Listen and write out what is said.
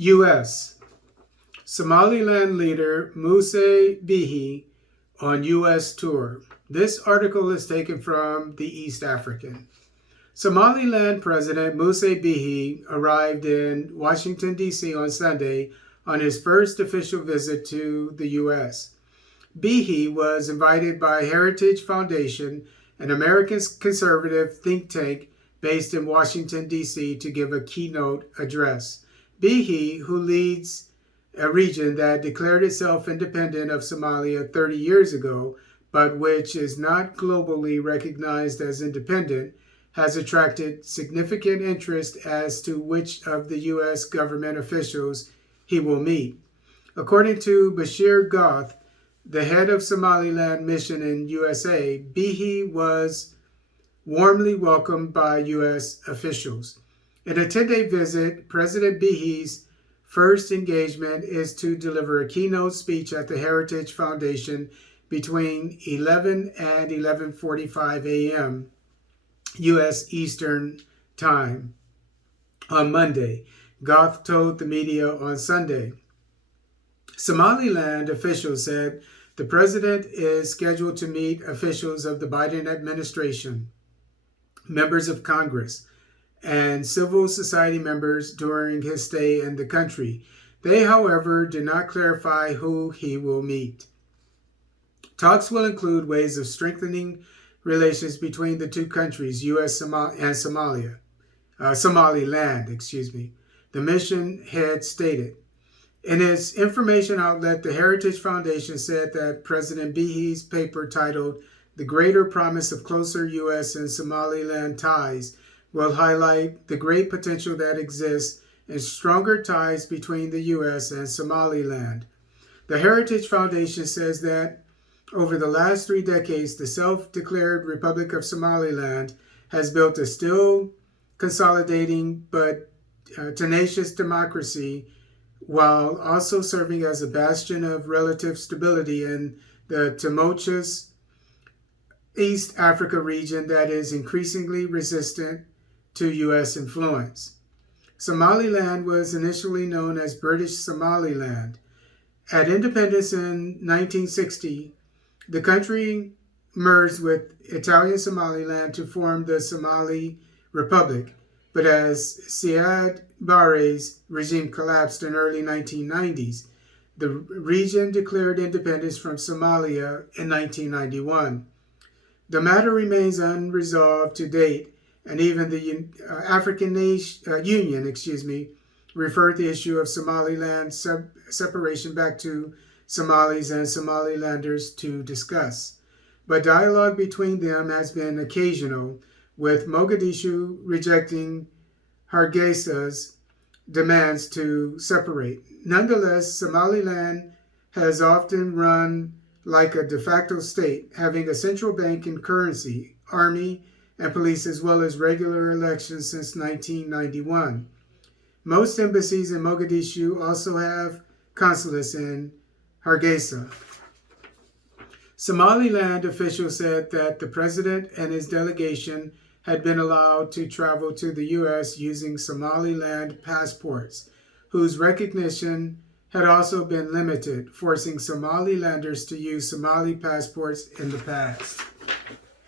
U.S. Somaliland leader Musa Bihi on U.S. tour. This article is taken from the East African. Somaliland President Musa Bihi arrived in Washington, D.C. on Sunday on his first official visit to the U.S. Bihi was invited by Heritage Foundation, an American conservative think tank based in Washington, D.C., to give a keynote address. Bihi, who leads a region that declared itself independent of Somalia 30 years ago, but which is not globally recognized as independent, has attracted significant interest as to which of the U.S. government officials he will meet. According to Bashir Goth, the head of Somaliland mission in USA, Bihi was warmly welcomed by U.S. officials. In a 10-day visit, President Bihi's first engagement is to deliver a keynote speech at the Heritage Foundation between 11 and 11:45 a.m. U.S. Eastern Time on Monday, Goth told the media on Sunday. Somaliland officials said the president is scheduled to meet officials of the Biden administration, members of Congress, and civil society members during his stay in the country. They, however, did not clarify who he will meet. Talks will include ways of strengthening relations between the two countries, U.S. and Somaliland, the mission head stated. In its information outlet, the Heritage Foundation said that President Bihi's paper titled The Greater Promise of Closer U.S. and Somaliland Ties will highlight the great potential that exists in stronger ties between the U.S. and Somaliland. The Heritage Foundation says that over the last 3 decades, the self-declared Republic of Somaliland has built a still consolidating but tenacious democracy while also serving as a bastion of relative stability in the tumultuous East Africa region that is increasingly resistant to U.S. influence. Somaliland was initially known as British Somaliland. At independence in 1960, the country merged with Italian Somaliland to form the Somali Republic, but as Siad Barre's regime collapsed in early 1990s, the region declared independence from Somalia in 1991. The matter remains unresolved to date, and even the African Union, referred the issue of Somaliland separation back to Somalis and Somalilanders to discuss. But dialogue between them has been occasional, with Mogadishu rejecting Hargeisa's demands to separate. Nonetheless, Somaliland has often run like a de facto state, having a central bank and currency, army, and police, as well as regular elections since 1991. Most embassies in Mogadishu also have consulates in Hargeisa. Somaliland officials said that the president and his delegation had been allowed to travel to the U.S. using Somaliland passports, whose recognition had also been limited, forcing Somalilanders to use Somali passports in the past.